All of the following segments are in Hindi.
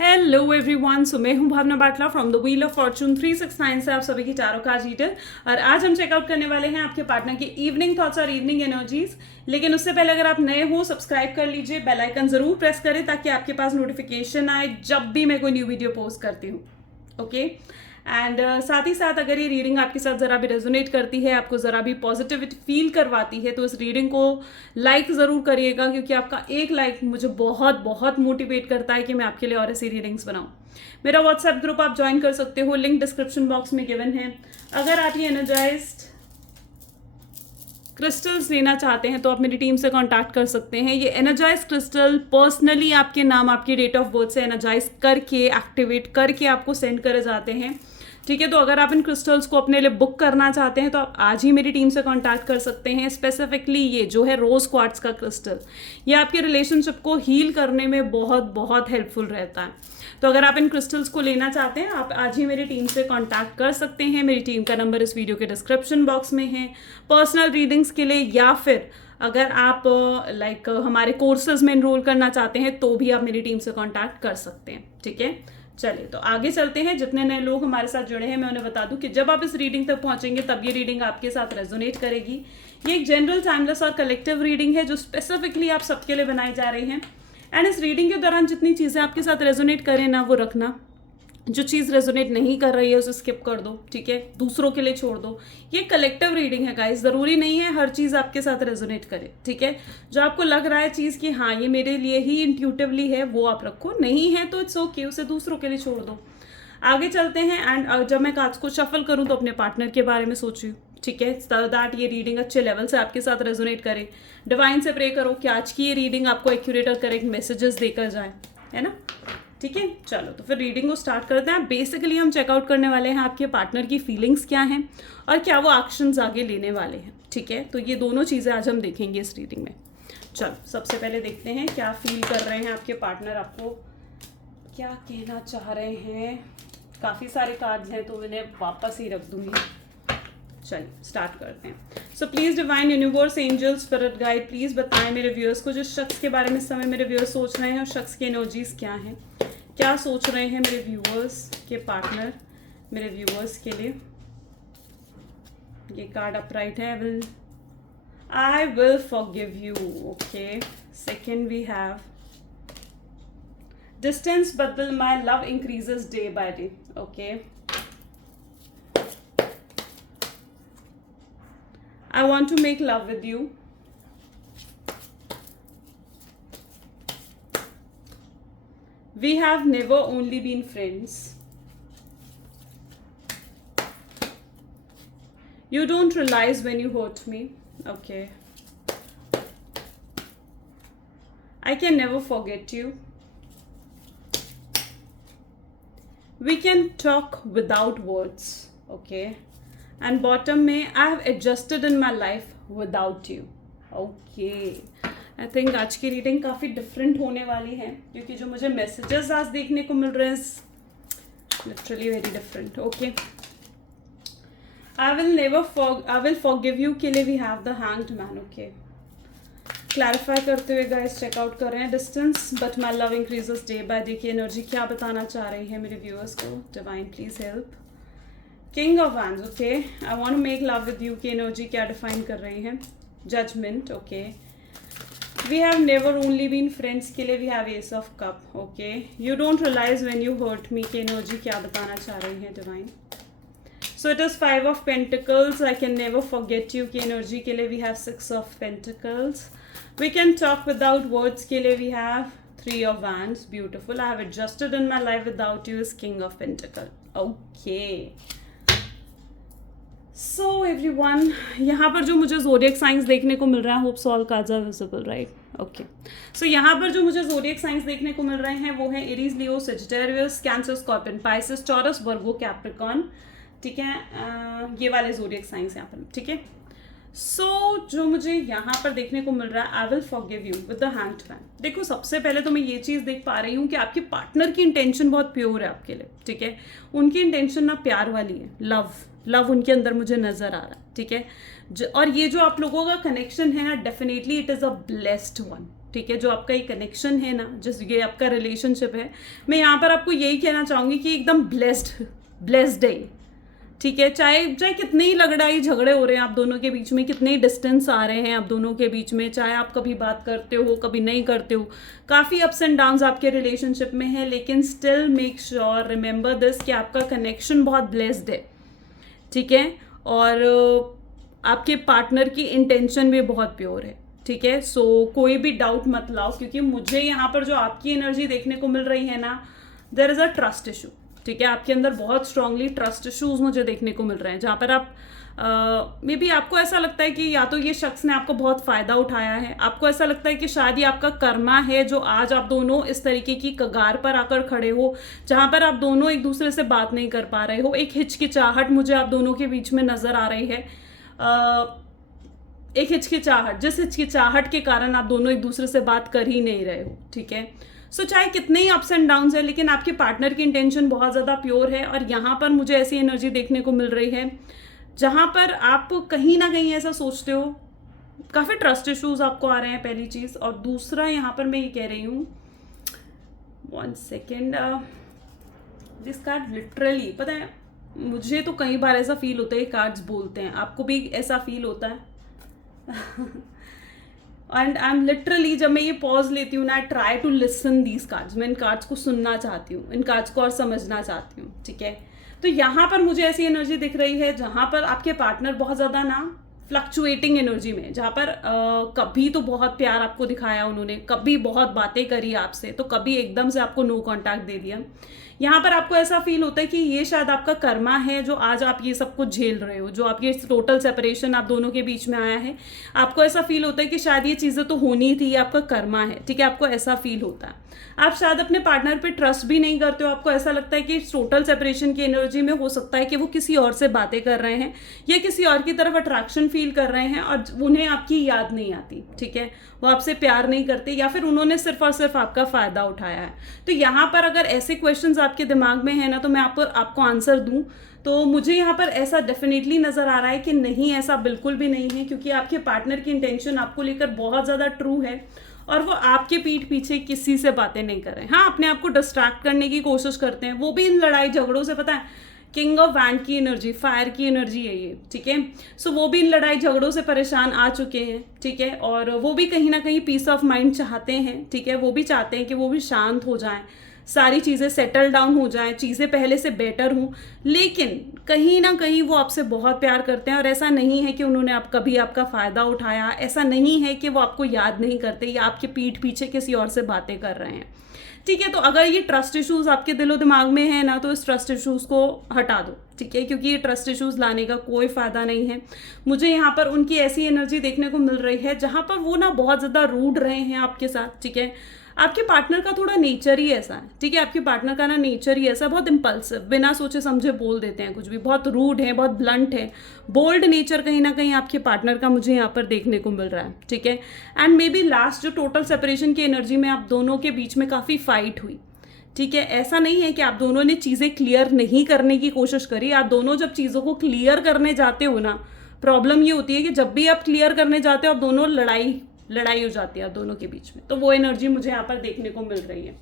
हेलो एवरीवन, सो मैं हूं Bhavna Batla from the wheel of fortune 369 से आप सभी की चारों का डिटेल। और आज हम चेकआउट करने वाले हैं आपके पार्टनर के इवनिंग थॉट्स और इवनिंग एनर्जीज। लेकिन उससे पहले अगर आप नए हो, सब्सक्राइब कर लीजिए, बेल आइकन जरूर प्रेस करें ताकि आपके पास नोटिफिकेशन आए जब भी मैं कोई न्यू वीडियो पोस्ट करती हूँ। ओके एंड साथ ही साथ अगर ये रीडिंग आपके साथ ज़रा भी रेजोनेट करती है, आपको ज़रा भी पॉजिटिविटी फील करवाती है, तो इस रीडिंग को लाइक ज़रूर करिएगा, क्योंकि आपका एक लाइक मुझे बहुत बहुत मोटिवेट करता है कि मैं आपके लिए और ऐसी रीडिंग्स बनाऊँ। मेरा व्हाट्सएप ग्रुप आप ज्वाइन कर सकते हो, लिंक डिस्क्रिप्शन बॉक्स में गिवन है। अगर आप ये एनर्जाइज्ड क्रिस्टल्स लेना चाहते हैं तो आप मेरी टीम से कांटेक्ट कर सकते हैं। ये एनर्जाइज क्रिस्टल पर्सनली आपके नाम, आपकी डेट ऑफ बर्थ से एनर्जाइज करके, एक्टिवेट करके आपको सेंड करे जाते हैं। ठीक है, तो अगर आप इन क्रिस्टल्स को अपने लिए बुक करना चाहते हैं तो आप आज ही मेरी टीम से कांटेक्ट कर सकते हैं। स्पेसिफिकली ये जो है रोज क्वार्ट्ज का क्रिस्टल, ये आपके रिलेशनशिप को हील करने में बहुत बहुत हेल्पफुल रहता है। तो अगर आप इन क्रिस्टल्स को लेना चाहते हैं, आप आज ही मेरी टीम से कांटेक्ट कर सकते हैं। मेरी टीम का नंबर इस वीडियो के डिस्क्रिप्शन बॉक्स में है, पर्सनल रीडिंग्स के लिए, या फिर अगर आप हमारे कोर्सेज में इनरोल करना चाहते हैं तो भी आप मेरी टीम से कांटेक्ट कर सकते हैं। ठीक है, चलिए तो आगे चलते हैं। जितने नए लोग हमारे साथ जुड़े हैं, मैं उन्हें बता दूं कि जब आप इस रीडिंग तक पहुंचेंगे तब ये रीडिंग आपके साथ रेजोनेट करेगी। ये एक जनरल, टाइमलेस और कलेक्टिव रीडिंग है जो स्पेसिफिकली आप सबके लिए बनाई जा रही है। एंड इस रीडिंग के दौरान जितनी चीज़ें आपके साथ रेजोनेट करें ना, वो रखना। जो चीज़ रेजोनेट नहीं कर रही है उसे स्किप कर दो। ठीक है, दूसरों के लिए छोड़ दो। ये कलेक्टिव रीडिंग है गाइस, ज़रूरी नहीं है हर चीज़ आपके साथ रेजोनेट करे। ठीक है, जो आपको लग रहा है चीज़ कि हाँ ये मेरे लिए ही इंट्यूटिवली है, वो आप रखो। नहीं है तो इट्स ओके, उसे दूसरों के लिए छोड़ दो। आगे चलते हैं। एंड जब मैं कार्ड्स को शफल करूँ तो अपने पार्टनर के बारे में सोचिए। ठीक है, सो दैट ये रीडिंग अच्छे लेवल से आपके साथ रेजोनेट करे। डिवाइन से प्रे करो कि आज की ये रीडिंग आपको एक्यूरेट और करेक्ट मैसेजेस देकर जाए, है ना। ठीक है, चलो तो फिर रीडिंग को स्टार्ट करते हैं। बेसिकली हम चेकआउट करने वाले हैं आपके पार्टनर की फीलिंग्स क्या हैं और क्या वो एक्शंस आगे लेने वाले हैं। ठीक है, तो ये दोनों चीज़ें आज हम देखेंगे इस रीडिंग में। चलो सबसे पहले देखते हैं क्या फील कर रहे हैं आपके पार्टनर, आपको क्या कहना चाह रहे हैं। काफ़ी सारे कार्ड्स हैं तो इन्हें वापस ही रख दूंगी। चलिए स्टार्ट करते हैं। So please divine universe, angel, spirit guide, please बताएं मेरे व्यूअर्स को जिस शख्स के बारे में इस समय मेरे व्यूअर्स सोच रहे हैं, उस शख्स की एनर्जीज क्या हैं, क्या सोच रहे हैं मेरे व्यूअर्स के पार्टनर मेरे व्यूअर्स के लिए। ये कार्ड अपराइट है। I will forgive you. Okay, second we have distance but will my love increases day by day. Okay, I want to make love with you. We have never only been friends. You don't realize when you hurt me. Okay. I can never forget you. We can talk without words. Okay. And bottom में I have adjusted in my life without you. Okay, I think आज की रीडिंग काफ़ी डिफरेंट होने वाली है, क्योंकि जो मुझे मैसेजेस आज देखने को मिल रहे हैं literally very different. Okay, I will forgive you के लिए we have the hanged man. Okay, clarify करते हुए गाइस चेकआउट कर रहे हैं। Distance but my love increases day by day की एनर्जी क्या बताना चाह रही है मेरे व्यूअर्स को। Divine please help. King of wands. Okay, I want to make love with you की एनर्जी क्या डिफाइन कर रही है। Judgment. Okay, we have never only been friends के लिए we have ace of cups. Okay, you don't realize when you hurt me की एनर्जी क्या बताना चाह रही है divine. So it is 5 of pentacles. I can never forget you की एनर्जी के लिए we have 6 of pentacles. We can talk without words के लिए we have 3 of wands. Beautiful. I have adjusted in my life without you is king of pentacle. Okay, so everyone, यहाँ पर जो मुझे ज़ोडिएक साइंस देखने को मिल रहा है, hopes all cards are visible right. Okay, so यहाँ पर जो मुझे ज़ोडिएक साइंस देखने को मिल रहे हैं वो है Aries, Leo, Sagittarius, Cancer, Scorpion, Pisces, Taurus, Virgo, Capricorn. ठीक है, ये वाले ज़ोडिएक साइंस यहाँ पर। ठीक है, सो जो मुझे यहाँ पर देखने को मिल रहा है, I will forgive you with the hanged man. देखो सबसे पहले तो मैं ये चीज़ देख पा रही हूँ कि आपके पार्टनर की इंटेंशन बहुत प्योर है आपके लिए। ठीक है, उनकी इंटेंशन ना प्यार वाली है, लव उनके अंदर मुझे नज़र आ रहा है। ठीक है, और ये जो आप लोगों का कनेक्शन है ना, definitely it is a blessed one. ठीक है, जो आपका ये कनेक्शन है ना, जिस ये आपका रिलेशनशिप है, मैं यहाँ पर आपको यही कहना चाहूँगी कि एकदम ब्लेस्ड है, ठीक है। चाहे चाहे कितने ही लड़ाई झगड़े हो रहे हैं आप दोनों के बीच में, कितने ही डिस्टेंस आ रहे हैं आप दोनों के बीच में, चाहे आप कभी बात करते हो कभी नहीं करते हो, काफ़ी अप्स एंड डाउन्स आपके रिलेशनशिप में है, लेकिन still make sure, remember this, कि आपका कनेक्शन बहुत ब्लेस्ड है, ठीक है। और आपके पार्टनर की इंटेंशन भी बहुत प्योर है, ठीक है। सो कोई भी डाउट मत लाओ, क्योंकि मुझे यहाँ पर जो आपकी एनर्जी देखने को मिल रही है ना, there is a trust issue, ठीक है। आपके अंदर बहुत स्ट्रांगली ट्रस्ट इशूज मुझे देखने को मिल रहे हैं, जहाँ पर आप मे बी आपको ऐसा लगता है कि या तो ये शख्स ने आपको बहुत फ़ायदा उठाया है, आपको ऐसा लगता है कि शायद ये आपका कर्मा है जो आज आप दोनों इस तरीके की कगार पर आकर खड़े हो, जहाँ पर आप दोनों एक दूसरे से बात नहीं कर पा रहे हो। एक हिचकिचाहट मुझे आप दोनों के बीच में नज़र आ रही है, एक हिचकिचाहट, जिस हिचकिचाहट के कारण आप दोनों एक दूसरे से बात कर ही नहीं रहे हो, ठीक है। सो चाहे कितने ही अप्स एंड डाउन्स है, लेकिन आपके पार्टनर की इंटेंशन बहुत ज़्यादा प्योर है। और यहाँ पर मुझे ऐसी एनर्जी देखने को मिल रही है जहाँ पर आप कहीं ना कहीं ऐसा सोचते हो, काफ़ी ट्रस्ट इशूज आपको आ रहे हैं, पहली चीज़। और दूसरा यहाँ पर मैं ये कह रही हूँ, 1 सेकेंड, दिस कार्ड लिटरली, पता है मुझे तो कई बार ऐसा फील होता है, कार्ड्स बोलते हैं, आपको भी ऐसा फील होता है? एंड आई एम लिटरली, जब मैं ये पॉज लेती हूँ ना, I try to listen these cards, मैं इन कार्ड्स को सुनना चाहती हूँ, इन कार्ड्स को और समझना चाहती हूँ, ठीक है। तो यहाँ पर मुझे ऐसी एनर्जी दिख रही है जहाँ पर आपके पार्टनर बहुत ज़्यादा ना फ्लक्चुएटिंग एनर्जी में, जहाँ पर कभी तो बहुत प्यार आपको दिखाया उन्होंने, कभी बहुत बातें करी आपसे, तो कभी एकदम से आपको नो कॉन्टैक्ट दे दिया। यहाँ पर आपको ऐसा फील होता है कि ये शायद आपका कर्मा है जो आज आप ये सब कुछ झेल रहे हो, जो आप ये टोटल सेपरेशन आप दोनों के बीच में आया है। आपको ऐसा फील होता है कि शायद ये चीज़ें तो होनी थी, आपका कर्मा है, ठीक है। आपको ऐसा फील होता है, आप शायद अपने पार्टनर पे ट्रस्ट भी नहीं करते हो। आपको ऐसा लगता है कि टोटल सेपरेशन की एनर्जी में हो सकता है कि वो किसी और से बातें कर रहे हैं या किसी और की तरफ अट्रैक्शन फील कर रहे हैं और उन्हें आपकी याद नहीं आती, ठीक है। वो आपसे प्यार नहीं करते या फिर उन्होंने सिर्फ और सिर्फ आपका फ़ायदा उठाया है। तो यहाँ पर अगर ऐसे क्वेश्चंस आपके दिमाग में है ना, तो मैं आपको आंसर दूँ तो मुझे यहाँ पर ऐसा डेफिनेटली नज़र आ रहा है कि नहीं, ऐसा बिल्कुल भी नहीं है, क्योंकि आपके पार्टनर की इंटेंशन आपको लेकर बहुत ज़्यादा ट्रू है और वो आपके पीठ पीछे किसी से बातें नहीं कर रहे हैं। हाँ, अपने आप को डिस्ट्रैक्ट करने की कोशिश करते हैं, वो भी इन लड़ाई झगड़ों से। पता है, किंग ऑफ वैंड की एनर्जी, फायर की एनर्जी है ये, ठीक है। सो वो भी इन लड़ाई झगड़ों से परेशान आ चुके हैं, ठीक है। और वो भी कहीं ना कहीं पीस ऑफ माइंड चाहते हैं, ठीक है। वो भी चाहते हैं कि वो भी शांत हो जाएं, सारी चीज़ें सेटल डाउन हो जाएं, चीज़ें पहले से बेटर हों। लेकिन कहीं ना कहीं वो आपसे बहुत प्यार करते हैं और ऐसा नहीं है कि उन्होंने कभी आपका फ़ायदा उठाया, ऐसा नहीं है कि वो आपको याद नहीं करते या आपके पीठ पीछे किसी और से बातें कर रहे हैं, ठीक है। तो अगर ये ट्रस्ट इश्यूज़ आपके दिलो दिमाग में है ना, तो इस ट्रस्ट इश्यूज़ को हटा दो, ठीक है, क्योंकि ये ट्रस्ट इश्यूज़ लाने का कोई फ़ायदा नहीं है। मुझे यहाँ पर उनकी ऐसी एनर्जी देखने को मिल रही है जहाँ पर वो ना बहुत ज़्यादा रूड रहे हैं आपके साथ, ठीक है। आपके पार्टनर का थोड़ा नेचर ही ऐसा है, ठीक है। आपके पार्टनर का ना नेचर ही ऐसा, बहुत इम्पल्सिव, बिना सोचे समझे बोल देते हैं कुछ भी, बहुत रूड है, बहुत ब्लंट है, बोल्ड नेचर कहीं ना कहीं आपके पार्टनर का मुझे यहाँ पर देखने को मिल रहा है, ठीक है। एंड मे बी लास्ट जो टोटल सेपरेशन की एनर्जी में आप दोनों के बीच में काफ़ी फाइट हुई, ठीक है। ऐसा नहीं है कि आप दोनों ने चीज़ें क्लियर नहीं करने की कोशिश करी। आप दोनों जब चीज़ों को क्लियर करने जाते हो ना, प्रॉब्लम ये होती है कि जब भी आप क्लियर करने जाते हो आप दोनों लड़ाई हो जाती है आप दोनों के बीच में। तो वो एनर्जी मुझे यहाँ पर देखने को मिल रही है,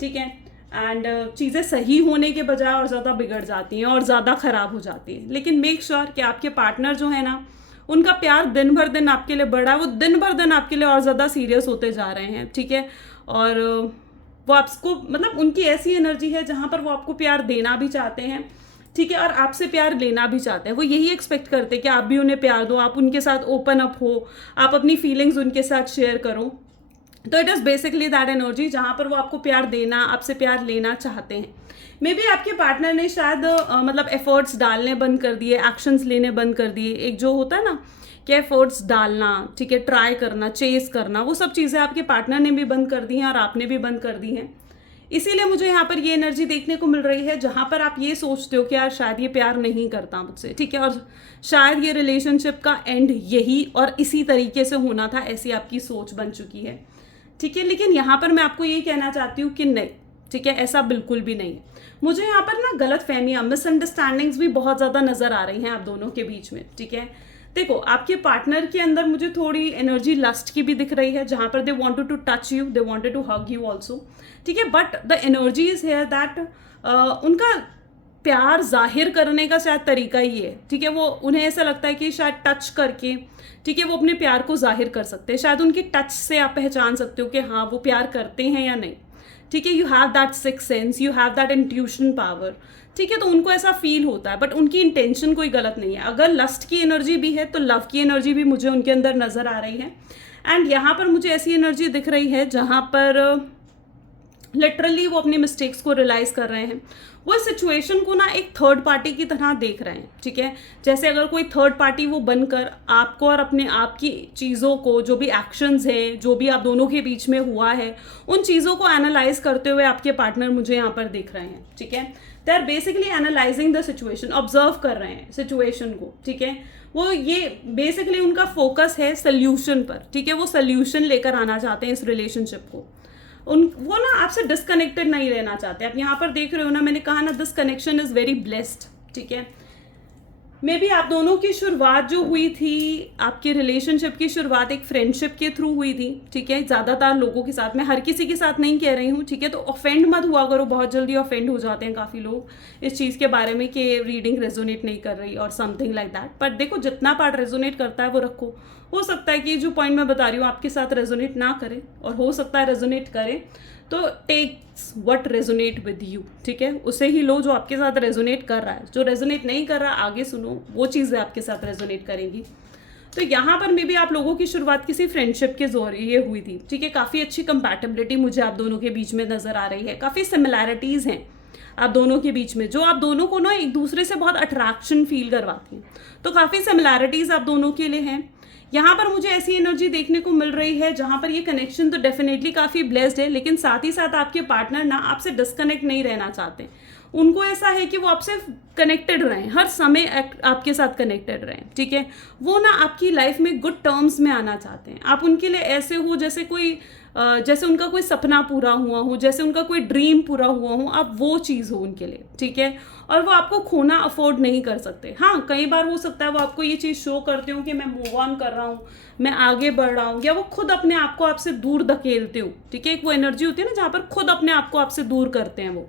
ठीक है। एंड चीज़ें सही होने के बजाय और ज़्यादा बिगड़ जाती हैं और ज़्यादा ख़राब हो जाती हैं। लेकिन मेक श्योर कि आपके पार्टनर जो है ना, उनका प्यार दिन भर दिन आपके लिए बढ़ा है, वो दिन भर दिन आपके लिए और ज़्यादा सीरियस होते जा रहे हैं, ठीक है। और वो आपको, मतलब उनकी ऐसी एनर्जी है जहाँ पर वो आपको प्यार देना भी चाहते हैं, ठीक है, और आपसे प्यार लेना भी चाहते हैं। वो यही एक्सपेक्ट करते हैं कि आप भी उन्हें प्यार दो, आप उनके साथ ओपन अप हो, आप अपनी फीलिंग्स उनके साथ शेयर करो। तो it is basically that energy जहाँ पर वो आपको प्यार देना, आपसे प्यार लेना चाहते हैं। मे बी आपके पार्टनर ने शायद मतलब एफर्ट्स डालने बंद कर दिए, एक्शंस लेने बंद कर दिए। एक जो होता है ना कि एफर्ट्स डालना, ठीक है, ट्राई करना, चेस करना, वो सब चीज़ें आपके पार्टनर ने भी बंद कर दी हैं और आपने भी बंद कर दी हैं। इसीलिए मुझे यहाँ पर ये एनर्जी देखने को मिल रही है जहाँ पर आप ये सोचते हो कि यार शायद ये प्यार नहीं करता मुझसे, ठीक है, और शायद ये रिलेशनशिप का एंड यही और इसी तरीके से होना था, ऐसी आपकी सोच बन चुकी है, ठीक है। लेकिन यहाँ पर मैं आपको यही कहना चाहती हूँ कि नहीं, ठीक है, ऐसा बिल्कुल भी नहीं है। मुझे यहाँ पर ना गलत फहमियाँ, मिसअंडरस्टैंडिंग्स भी बहुत ज़्यादा नज़र आ रही हैं आप दोनों के बीच में, ठीक है। देखो आपके पार्टनर के अंदर मुझे थोड़ी एनर्जी लस्ट की भी दिख रही है, जहां पर they wanted to touch you, they wanted to hug you also, ठीक है, but the energy is here that उनका प्यार जाहिर करने का शायद तरीका ही है, ठीक है, वो उन्हें ऐसा लगता है कि शायद टच करके, ठीक है, वो अपने प्यार को जाहिर कर सकते हैं, शायद उनके टच से आप पहचान सकते हो कि हाँ वो प्यार करते हैं या नहीं, ठीक है, you have that six sense, you have that intuition power, ठीक है, तो उनको ऐसा फील होता है, बट उनकी इंटेंशन कोई गलत नहीं है। अगर लस्ट की एनर्जी भी है तो लव की एनर्जी भी मुझे उनके अंदर नजर आ रही है। एंड यहाँ पर मुझे ऐसी एनर्जी दिख रही है जहाँ पर लिटरली वो अपनी मिस्टेक्स को रियलाइज कर रहे हैं, वो सिचुएशन को ना एक थर्ड पार्टी की तरह देख रहे हैं, ठीक है, जैसे अगर कोई थर्ड पार्टी वो बनकर आपको और अपने आप की चीज़ों को, जो भी एक्शंस है, जो भी आप दोनों के बीच में हुआ है, उन चीज़ों को एनालाइज करते हुए आपके पार्टनर मुझे यहाँ पर दिख रहे हैं, ठीक है, they are basically analysing the situation, observe कर रहे हैं सिचुएशन को, ठीक है, वो ये बेसिकली उनका फोकस है सोल्यूशन पर, ठीक है, वो सोल्यूशन लेकर आना चाहते हैं इस रिलेशनशिप को, वो ना आपसे डिस्कनेक्टेड नहीं रहना चाहते। आप यहाँ पर देख रहे हो ना, मैंने कहा ना this connection is very blessed, ठीक है, मे बी आप दोनों की शुरुआत जो हुई थी, आपके रिलेशनशिप की शुरुआत एक फ्रेंडशिप के थ्रू हुई थी, ठीक है, ज़्यादातर लोगों के साथ, मैं हर किसी के साथ नहीं कह रही हूँ, ठीक है, तो ऑफेंड मत हुआ करो, बहुत जल्दी ऑफेंड हो जाते हैं काफ़ी लोग इस चीज़ के बारे में कि रीडिंग रेजोनेट नहीं कर रही और समथिंग लाइक दैट, बट देखो जितना पार्ट रेजोनेट करता है वो रखो, हो सकता है कि जो पॉइंट मैं बता रही हूँ आपके साथ रेजोनेट ना करे, और हो सकता है रेजोनेट करे, तो takes what resonate with you, ठीक है, उसे ही लो जो आपके साथ रेजोनेट कर रहा है, जो रेजोनेट नहीं कर रहा आगे सुनो, वो चीज़ें आपके साथ रेजोनेट करेंगी। तो यहाँ पर मे बी आप लोगों की शुरुआत किसी फ्रेंडशिप के जरिए हुई थी, ठीक है, काफ़ी अच्छी कंपैटिबिलिटी मुझे आप दोनों के बीच में नजर आ रही है, काफ़ी सिमिलैरिटीज़ हैं आप दोनों के बीच में, जो आप दोनों को ना एक दूसरे से बहुत अट्रैक्शन फील करवाती हैं, तो काफ़ी सिमिलैरिटीज़ आप दोनों के लिए हैं। यहाँ पर मुझे ऐसी एनर्जी देखने को मिल रही है जहाँ पर ये कनेक्शन तो डेफिनेटली काफ़ी ब्लेस्ड है, लेकिन साथ ही साथ आपके पार्टनर ना आपसे डिस्कनेक्ट नहीं रहना चाहते, उनको ऐसा है कि वो आपसे कनेक्टेड रहें, हर समय आपके साथ कनेक्टेड रहें, ठीक है, वो ना आपकी लाइफ में गुड टर्म्स में आना चाहते हैं, आप उनके लिए ऐसे हो जैसे कोई जैसे उनका कोई सपना पूरा हुआ हो, जैसे उनका कोई ड्रीम पूरा हुआ हो, आप वो चीज़ हो उनके लिए, ठीक है, और वो आपको खोना अफोर्ड नहीं कर सकते। हाँ, कई बार हो सकता है वो आपको ये चीज़ शो करते हो कि मैं मूव ऑन कर रहा हूँ, मैं आगे बढ़ रहा हूँ, या वो खुद अपने आप को आपसे दूर धकेलते हो, ठीक है, एक वो एनर्जी होती है ना जहाँ पर खुद अपने आप को आपसे दूर करते हैं वो,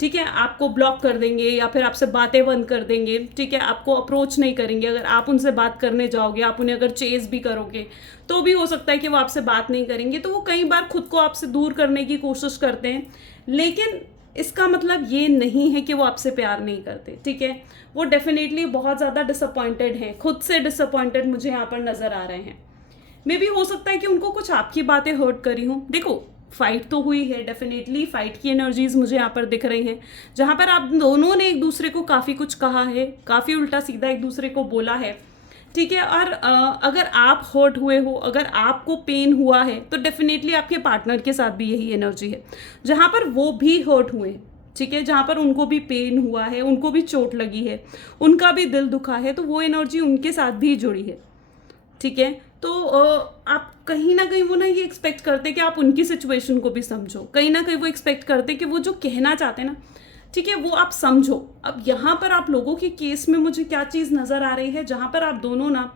ठीक है, आपको ब्लॉक कर देंगे या फिर आपसे बातें बंद कर देंगे, ठीक है, आपको अप्रोच नहीं करेंगे, अगर आप उनसे बात करने जाओगे, आप उन्हें अगर चेज भी करोगे तो भी हो सकता है कि वो आपसे बात नहीं करेंगे, तो वो कई बार खुद को आपसे दूर करने की कोशिश करते हैं, लेकिन इसका मतलब ये नहीं है कि वो आपसे प्यार नहीं करते, ठीक है, वो डेफिनेटली बहुत ज़्यादा डिसअपॉइंटेड हैं, खुद से डिसअपॉइंटेड मुझे यहाँ पर नज़र आ रहे हैं। मे बी हो सकता है कि उनको कुछ आपकी बातें हर्ट करी हों, देखो फाइट तो हुई है, डेफिनेटली फाइट की एनर्जीज मुझे यहाँ पर दिख रही हैं, जहाँ पर आप दोनों ने एक दूसरे को काफ़ी कुछ कहा है, काफ़ी उल्टा सीधा एक दूसरे को बोला है, ठीक है, और अगर आप हर्ट हुए हो, अगर आपको पेन हुआ है, तो डेफिनेटली आपके पार्टनर के साथ भी यही एनर्जी है, जहाँ पर वो भी हर्ट हुए, ठीक है, जहाँ पर उनको भी पेन हुआ है, उनको भी चोट लगी है, उनका भी दिल दुखा है, तो वो एनर्जी उनके साथ भी जुड़ी है, ठीक है, तो आप कहीं ना कहीं वो ना ये एक्सपेक्ट करते कि आप उनकी सिचुएशन को भी समझो, कहीं ना कहीं वो एक्सपेक्ट करते कि वो जो कहना चाहते हैं ना, ठीक है, वो आप समझो। अब यहाँ पर आप लोगों के केस में मुझे क्या चीज़ नज़र आ रही है, जहाँ पर आप दोनों ना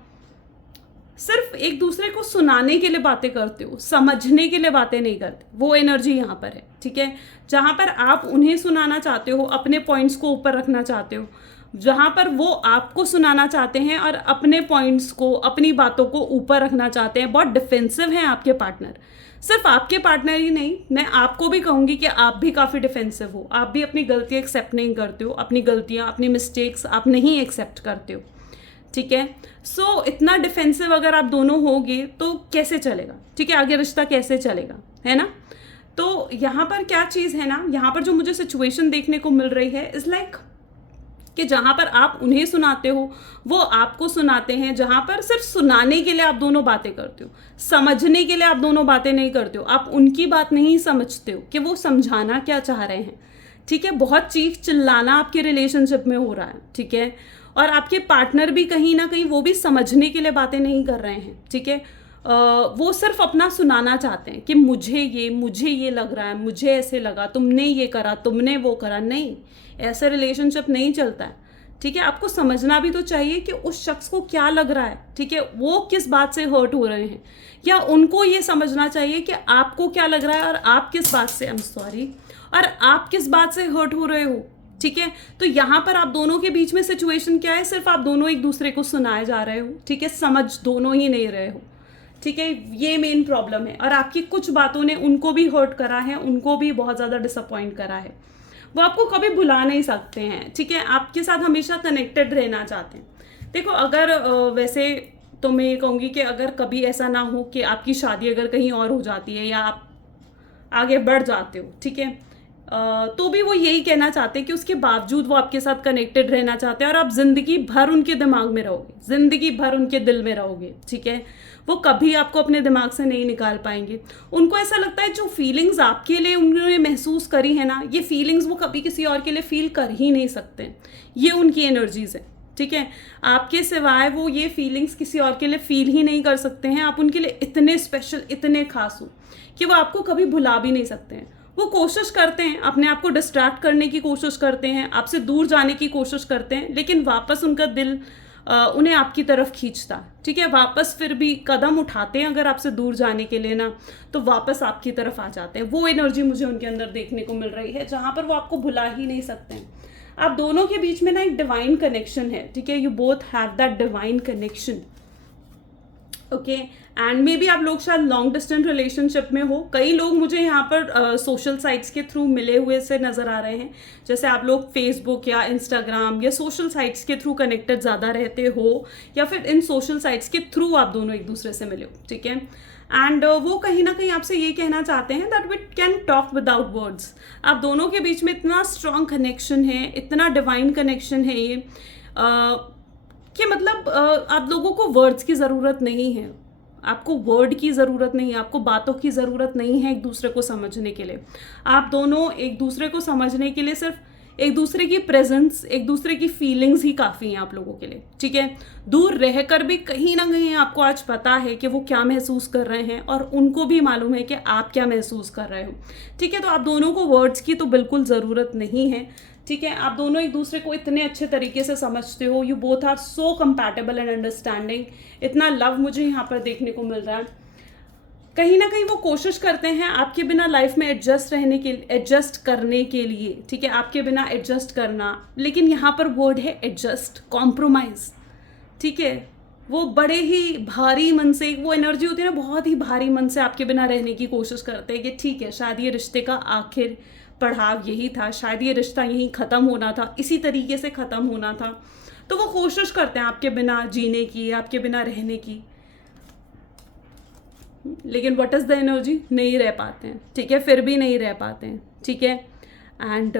सिर्फ एक दूसरे को सुनाने के लिए बातें करते हो, समझने के लिए बातें नहीं करते, वो एनर्जी यहाँ पर है, ठीक है, जहाँ पर आप उन्हें सुनाना चाहते हो, अपने पॉइंट्स को ऊपर रखना चाहते हो, जहाँ पर वो आपको सुनाना चाहते हैं और अपने पॉइंट्स को, अपनी बातों को ऊपर रखना चाहते हैं, बहुत डिफेंसिव हैं आपके पार्टनर। सिर्फ आपके पार्टनर ही नहीं, मैं आपको भी कहूँगी कि आप भी काफ़ी डिफेंसिव हो, आप भी अपनी गलतियाँ एक्सेप्ट नहीं करते हो, अपनी गलतियाँ, अपनी मिस्टेक्स आप नहीं एक्सेप्ट करते हो, ठीक है। सो इतना डिफेंसिव अगर आप दोनों होगे तो कैसे चलेगा, ठीक है, आगे रिश्ता कैसे चलेगा, है ना। तो यहाँ पर क्या चीज़ है ना, यहाँ पर जो मुझे सिचुएशन देखने को मिल रही है इज़ लाइक कि जहाँ पर आप उन्हें सुनाते हो वो आपको सुनाते हैं, जहाँ पर सिर्फ सुनाने के लिए आप दोनों बातें करते हो, समझने के लिए आप दोनों बातें नहीं करते हो, आप उनकी बात नहीं समझते हो कि वो समझाना क्या चाह रहे हैं, ठीक है। बहुत चीख चिल्लाना आपके रिलेशनशिप में हो रहा है, ठीक है, और आपके पार्टनर भी कहीं ना कहीं वो भी समझने के लिए बातें नहीं कर रहे हैं, ठीक है। वो सिर्फ अपना सुनाना चाहते हैं कि मुझे ये लग रहा है, मुझे ऐसे लगा, तुमने ये करा, तुमने वो करा। नहीं, ऐसे रिलेशनशिप नहीं चलता है, ठीक है, आपको समझना भी तो चाहिए कि उस शख्स को क्या लग रहा है, ठीक है, वो किस बात से हर्ट हो रहे हैं, या उनको ये समझना चाहिए कि आपको क्या लग रहा है और आप किस बात से और आप किस बात से हर्ट हो रहे हो। ठीक है, तो यहाँ पर आप दोनों के बीच में सिचुएशन क्या है, सिर्फ आप दोनों एक दूसरे को सुनाए जा रहे हो, ठीक है, समझ दोनों ही नहीं रहे हो। ठीक है, ये मेन प्रॉब्लम है, और आपकी कुछ बातों ने उनको भी हर्ट करा है, उनको भी बहुत ज़्यादा डिसअपॉइंट करा है, वो आपको कभी भुला नहीं सकते हैं। ठीक है, आपके साथ हमेशा कनेक्टेड रहना चाहते हैं। देखो, अगर वैसे तो मैं ये कहूँगी कि अगर कभी ऐसा ना हो कि आपकी शादी अगर कहीं और हो जाती है या आप आगे बढ़ जाते हो, ठीक है, तो भी वो यही कहना चाहते हैं कि उसके बावजूद वो आपके साथ कनेक्टेड रहना चाहते हैं और आप जिंदगी भर उनके दिमाग में रहोगे, जिंदगी भर उनके दिल में रहोगे। ठीक है, वो कभी आपको अपने दिमाग से नहीं निकाल पाएंगे। उनको ऐसा लगता है जो फीलिंग्स आपके लिए उन्होंने महसूस करी है ना, ये फीलिंग्स वो कभी किसी और के लिए फील कर ही नहीं सकते। ये उनकी एनर्जीज है। ठीक है, आपके सिवाय वो ये फीलिंग्स किसी और के लिए फील ही नहीं कर सकते हैं। आप उनके लिए इतने स्पेशल, इतने खास हो कि वो आपको कभी भुला भी नहीं सकते हैं। वो कोशिश करते हैं, अपने आप को डिस्ट्रैक्ट करने की कोशिश करते हैं, आपसे दूर जाने की कोशिश करते हैं, लेकिन वापस उनका दिल उन्हें आपकी तरफ खींचता। ठीक है, वापस फिर भी कदम उठाते हैं अगर आपसे दूर जाने के लिए ना, तो वापस आपकी तरफ आ जाते हैं। वो एनर्जी मुझे उनके अंदर देखने को मिल रही है जहाँ पर वो आपको भुला ही नहीं सकते हैं। आप दोनों के बीच में ना एक डिवाइन कनेक्शन है। ठीक है, you both have that divine connection. Okay, and may be आप लोग शायद लॉन्ग डिस्टेंस रिलेशनशिप में हो। कई लोग मुझे यहाँ पर सोशल साइट्स के थ्रू मिले हुए से नज़र आ रहे हैं। जैसे आप लोग फेसबुक या इंस्टाग्राम या सोशल साइट्स के थ्रू कनेक्टेड ज़्यादा रहते हो, या फिर इन सोशल साइट्स के थ्रू आप दोनों एक दूसरे से मिले हो। ठीक है, एंड वो कहीं ना कहीं आपसे ये कहना चाहते हैं that we can talk without words. आप दोनों के बीच में इतना स्ट्रॉन्ग कनेक्शन है, इतना डिवाइन कनेक्शन है ये, कि मतलब आप लोगों को वर्ड्स की ज़रूरत नहीं है, आपको वर्ड की ज़रूरत नहीं है, आपको बातों की ज़रूरत नहीं है एक दूसरे को समझने के लिए। आप दोनों एक दूसरे को समझने के लिए सिर्फ एक दूसरे की प्रेजेंस, एक दूसरे की फीलिंग्स ही काफ़ी हैं आप लोगों के लिए। ठीक है, दूर रहकर भी कहीं ना कहीं आपको आज पता है कि वो क्या महसूस कर रहे हैं और उनको भी मालूम है कि आप क्या महसूस कर रहे हो। ठीक है, तो आप दोनों को वर्ड्स की तो बिल्कुल ज़रूरत नहीं है। ठीक है, आप दोनों एक दूसरे को इतने अच्छे तरीके से समझते हो। You both are so compatible and understanding. इतना लव मुझे यहाँ पर देखने को मिल रहा है। कहीं ना कहीं वो कोशिश करते हैं आपके बिना लाइफ में एडजस्ट करने के लिए। ठीक है, आपके बिना एडजस्ट करना, लेकिन यहाँ पर वर्ड है एडजस्ट, कॉम्प्रोमाइज। ठीक है, वो बड़े ही भारी मन से, वो एनर्जी होती है ना, बहुत ही भारी मन से आपके बिना रहने की कोशिश करते हैं कि ठीक है, शायद ये रिश्ते का आखिर पड़ाव यही था, शायद ये रिश्ता यहीं ख़त्म होना था, इसी तरीके से ख़त्म होना था। तो वो कोशिश करते हैं आपके बिना जीने की, आपके बिना रहने की, लेकिन व्हाट इज़ द एनर्जी, नहीं रह पाते हैं। ठीक है, फिर भी नहीं रह पाते हैं। ठीक है, एंड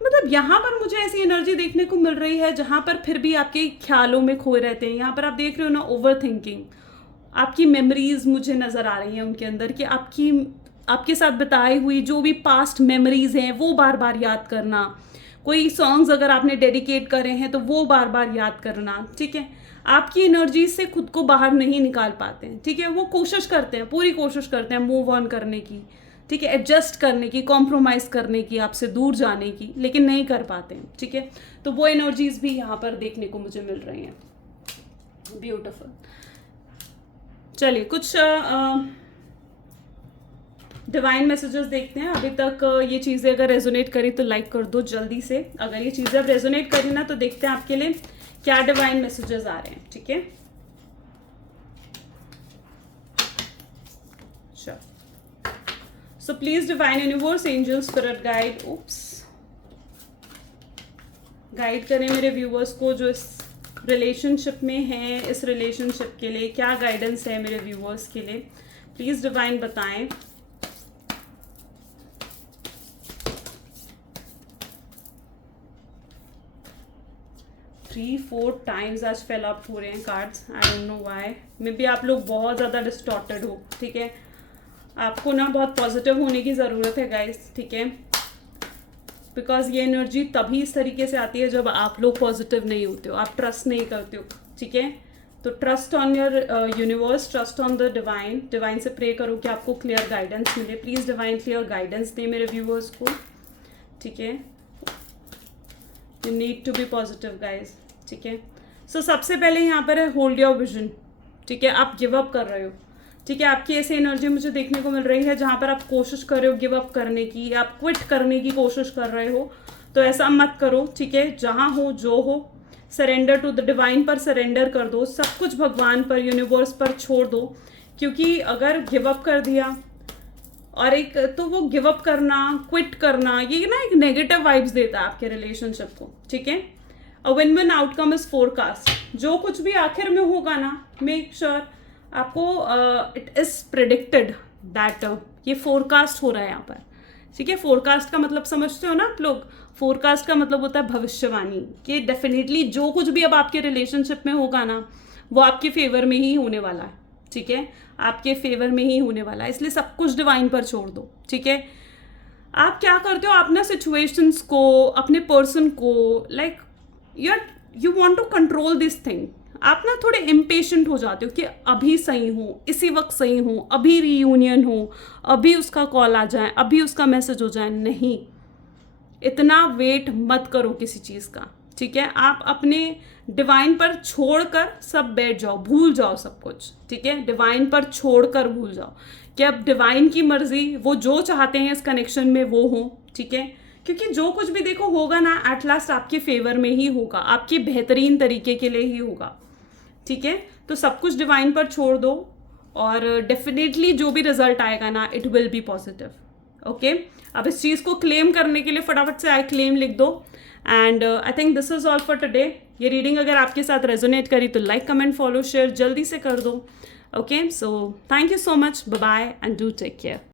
मतलब यहाँ पर मुझे ऐसी एनर्जी देखने को मिल रही है जहाँ पर फिर भी आपके ख्यालों में खोए रहते हैं। यहाँ पर आप देख रहे हो ना, ओवर थिंकिंग, आपकी मेमोरीज मुझे नज़र आ रही हैं उनके अंदर, कि आपके साथ बिताई हुई जो भी पास्ट मेमोरीज हैं वो बार बार याद करना। कोई सॉन्ग्स अगर आपने डेडिकेट करे हैं तो वो बार बार याद करना। ठीक है, आपकी एनर्जी से खुद को बाहर नहीं निकाल पाते हैं। ठीक है, वो कोशिश करते हैं, पूरी कोशिश करते हैं मूव ऑन करने की, ठीक है, एडजस्ट करने की, कॉम्प्रोमाइज़ करने की, आपसे दूर जाने की, लेकिन नहीं कर पाते हैं। ठीक है, तो वो एनर्जीज भी यहाँ पर देखने को मुझे मिल रही हैं। ब्यूटिफुल। चलिए, कुछ डिवाइन मैसेजेस देखते हैं। अभी तक ये चीज़ें अगर रेजोनेट करी तो लाइक कर दो जल्दी से। अगर ये चीज़ें अब रेजोनेट करी ना तो देखते हैं आपके लिए क्या डिवाइन मैसेजेस आ रहे हैं। ठीक है, चलो, so please divine universe, angel, spirit guide, guide करें मेरे व्यूवर्स को जो इस रिलेशनशिप में हैं। इस रिलेशनशिप के लिए क्या गाइडेंस है मेरे व्यूवर्स के लिए, प्लीज डिवाइन बताएं। 3-4 टाइम्स आज फेल अप हो रहे हैं cards. I don't know why. May be आप लोग बहुत ज़्यादा डिस्टॉर्टेड हो। ठीक है, आपको ना बहुत पॉजिटिव होने की ज़रूरत है गाइस। ठीक है, बिकॉज ये एनर्जी तभी इस तरीके से आती है जब आप लोग पॉजिटिव नहीं होते हो, आप ट्रस्ट नहीं करते हो। ठीक है, तो trust on your universe, trust on the divine. Divine से प्रे करो कि आपको क्लियर गाइडेंस मिले। प्लीज़ डिवाइन क्लियर गाइडेंस दे मेरे व्यूवर्स को। ठीक है, you need to be positive guys, ठीक है। सो सबसे पहले यहाँ पर है होल्ड योर विजन, ठीक है। आप गिव अप कर रहे हो, ठीक है। आपकी ऐसी एनर्जी मुझे देखने को मिल रही है जहाँ पर आप कोशिश कर रहे हो गिव अप करने की, आप क्विट करने की कोशिश कर रहे हो, तो ऐसा मत करो, ठीक है। जहाँ हो जो हो, सरेंडर टू द डिवाइन पर सरेंडर कर दो, सब कुछ भगवान पर, यूनिवर्स पर छोड़ दो, क्योंकि अगर गिव अप कर दिया और एक तो वो गिव अप करना, क्विट करना, ये ना एक नेगेटिव वाइब्स देता है आपके रिलेशनशिप को, ठीक है। A win win outcome is forecast, जो कुछ भी आखिर में होगा ना, मेक श्योर आपको इट इज प्रिडिक्टेड दैट ये फोरकास्ट हो रहा है यहाँ पर, ठीक है। फोरकास्ट का मतलब समझते हो ना आप लोग, फोरकास्ट का मतलब होता है भविष्यवाणी, कि डेफिनेटली जो कुछ भी अब आपके रिलेशनशिप में होगा ना, वो आपके फेवर में ही होने वाला है, ठीक है। आपके फेवर में ही होने वाला है, इसलिए सब कुछ डिवाइन पर छोड़ दो, ठीक है। आप क्या करते हो, आप ना सिचुएशंस को, अपने पर्सन को, like you want to control this thing, आप ना थोड़े इम्पेशेंट हो जाते हो कि अभी सही हो, इसी वक्त सही हो, अभी रीयूनियन हो, अभी उसका कॉल आ जाए, अभी उसका मैसेज हो जाए। नहीं, इतना वेट मत करो किसी चीज़ का, ठीक है। आप अपने डिवाइन पर छोड़कर सब बैठ जाओ, भूल जाओ सब कुछ, ठीक है। डिवाइन पर छोड़कर भूल जाओ कि अब डिवाइन की मर्जी, वो जो चाहते हैं इस कनेक्शन में वो हो, ठीक है। क्योंकि जो कुछ भी देखो होगा ना, एट लास्ट आपके फेवर में ही होगा, आपके बेहतरीन तरीके के लिए ही होगा, ठीक है। तो सब कुछ डिवाइन पर छोड़ दो और डेफिनेटली जो भी रिजल्ट आएगा ना, it will be positive, okay. अब इस चीज़ को क्लेम करने के लिए फटाफट से आई क्लेम लिख दो। And I think this is all for today. ये रीडिंग अगर आपके साथ रेजोनेट करी तो लाइक, कमेंट, फॉलो, शेयर जल्दी से कर दो, okay. So thank you so much, bye bye and do take care.